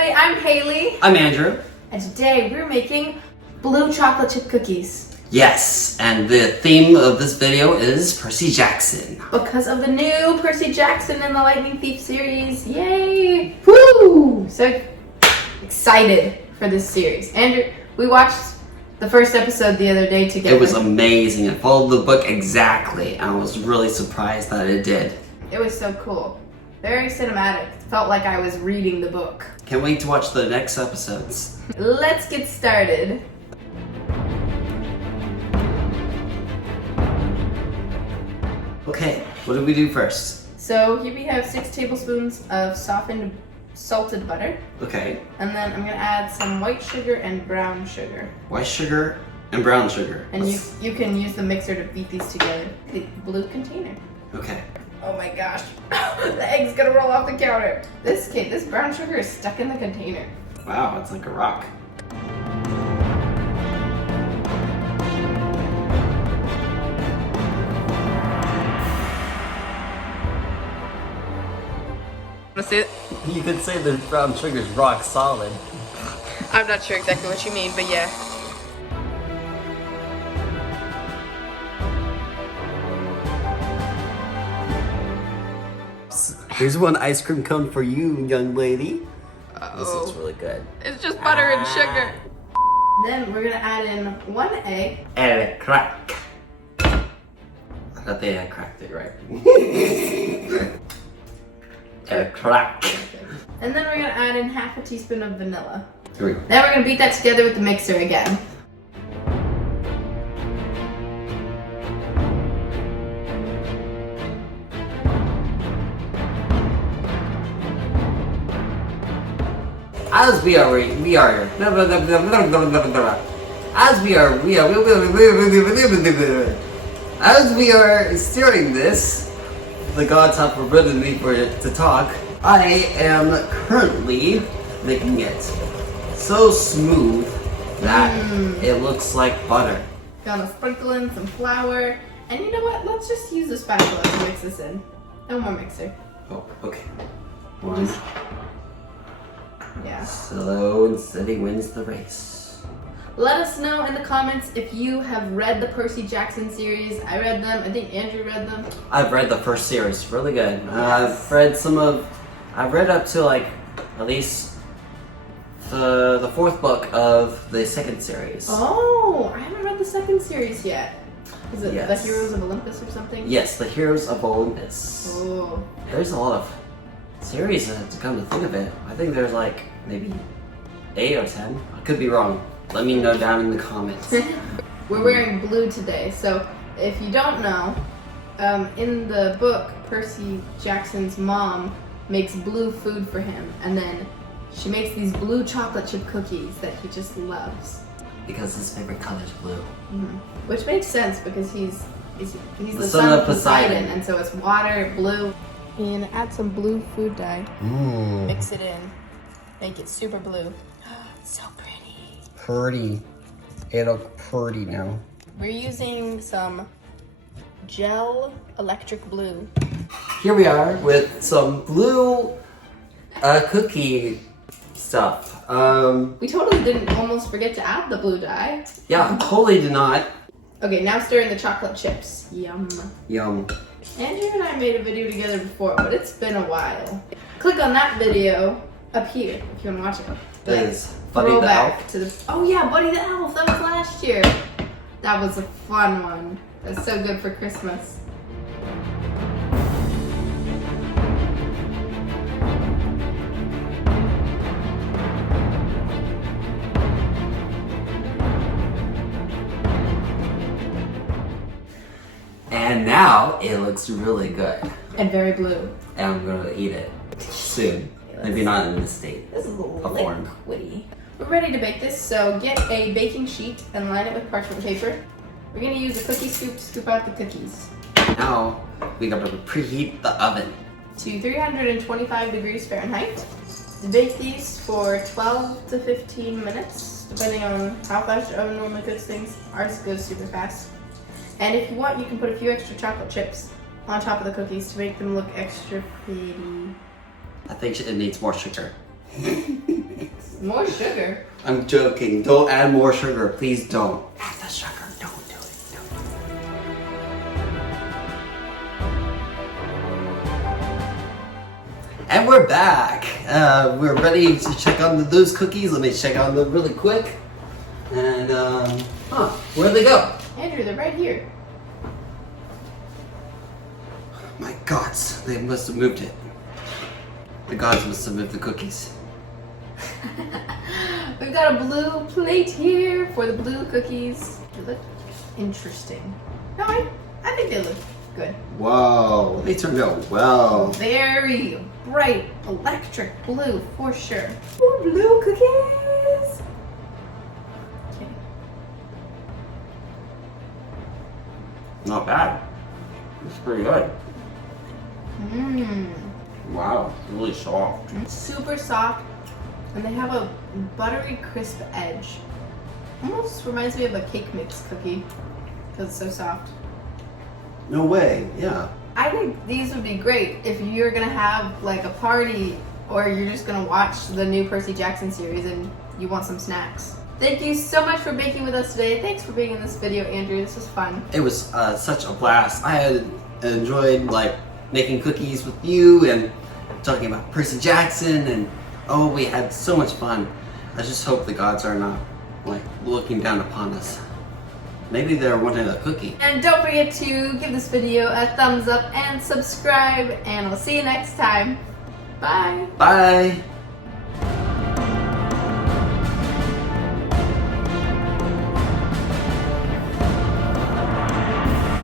everybody, I'm Hailey. I'm Andrew. And today we're making blue chocolate chip cookies. Yes, and the theme of this video is Percy Jackson. Because of the new Percy Jackson and the Lightning Thief series. Yay! Woo! So excited for this series. Andrew, we watched the first episode the other day together. It was amazing. It followed the book exactly. I was really surprised that it did. It was so cool. Very cinematic. Felt like I was reading the book. Can't wait to watch the next episodes. Let's get started. Okay, what do we do first? So here we have 6 tablespoons of softened salted butter. Okay. And then I'm gonna add some white sugar and brown sugar. White sugar and brown sugar. And you can use the mixer to beat these together. The blue container. Okay. Oh my gosh, the egg's gonna roll off the counter. This brown sugar is stuck in the container. Wow, it's like a rock. Wanna see it? You could say the brown sugar's rock solid. I'm not sure exactly what you mean, but yeah. Here's one ice cream cone for you, young lady. Uh-oh. This looks really good. It's just butter and sugar. Then we're gonna add in 1 egg. And a crack. I thought they had cracked it right. And a crack. And then we're gonna add in half a teaspoon of vanilla. Here we go. Then we're gonna beat that together with the mixer again. As we are steering this, the gods have forbidden me to talk. I am currently making it so smooth that it looks like butter. Gonna sprinkle in some flour. And you know what? Let's just use a spatula to mix this in. No more mixer. Oh, okay. One. Yeah. Slow and steady wins the race. Let us know in the comments if you have read the Percy Jackson series. I read them. I think Andrew read them. I've read the first series, really good. I've read up to like at least the 4th book of the 2nd series. Oh, I haven't read the 2nd series yet. Is it Yes. The Heroes of Olympus or something? Yes, the Heroes of Olympus. Oh. There's a lot of series to come to think of it. I think there's like maybe 8 or 10. I could be wrong. Let me know down in the comments. We're wearing blue today, so if you don't know, in the book, Percy Jackson's mom makes blue food for him, and then she makes these blue chocolate chip cookies that he just loves. Because his favorite color is blue. Mm-hmm. Which makes sense because he's the son of Poseidon, and so it's water, blue. And add some blue food dye. Mix it in. Make it super blue. So pretty. Pretty. It looks pretty now. We're using some gel electric blue. Here we are with some blue cookie stuff. We totally didn't almost forget to add the blue dye. Yeah, totally did not. Okay, now stir in the chocolate chips. Yum. Yum. Andrew and I made a video together before, but it's been a while. Click on that video up here if you want to watch it. That is Buddy the Throwback Elf. to the. Oh yeah, Buddy the Elf. That was last year. That was a fun one. That's so good for Christmas. And now it looks really good. And very blue. And I'm gonna eat it soon. Maybe not in this state. This is a form. liquidy. We're ready to bake this, so get a baking sheet and line it with parchment paper. We're gonna use a cookie scoop to scoop out the cookies. Now we gotta preheat the oven to 325 degrees Fahrenheit. Bake these for 12 to 15 minutes, depending on how fast your oven normally cooks things. Ours goes super fast. And if you want, you can put a few extra chocolate chips on top of the cookies to make them look extra pretty. I think it needs more sugar. More sugar. I'm joking. Don't add more sugar. Please don't. Add the sugar. Don't do it. And we're back. We're ready to check on those cookies. Let me check on them really quick. And, where'd they go? Andrew, they're right here. My gods, they must have moved it. The gods must have moved the cookies. We've got a blue plate here for the blue cookies. They look interesting. No, I think they look good. Whoa, they turned out well. Very bright, electric blue for sure. Ooh, blue cookies! Okay. Not bad. It's pretty good. Mmm. Wow, it's really soft. Super soft, and they have a buttery crisp edge. Almost reminds me of a cake mix cookie because it's so soft. No way, yeah. I think these would be great if you're gonna have like a party or you're just gonna watch the new Percy Jackson series and you want some snacks. Thank you so much for baking with us today. Thanks for being in this video, Andrew. This was fun. It was such a blast. I had enjoyed like making cookies with you and talking about Percy Jackson, and oh, we had so much fun. I just hope the gods are not like looking down upon us. Maybe they're wanting a cookie. And don't forget to give this video a thumbs up and subscribe, and we'll see you next time. Bye. Bye.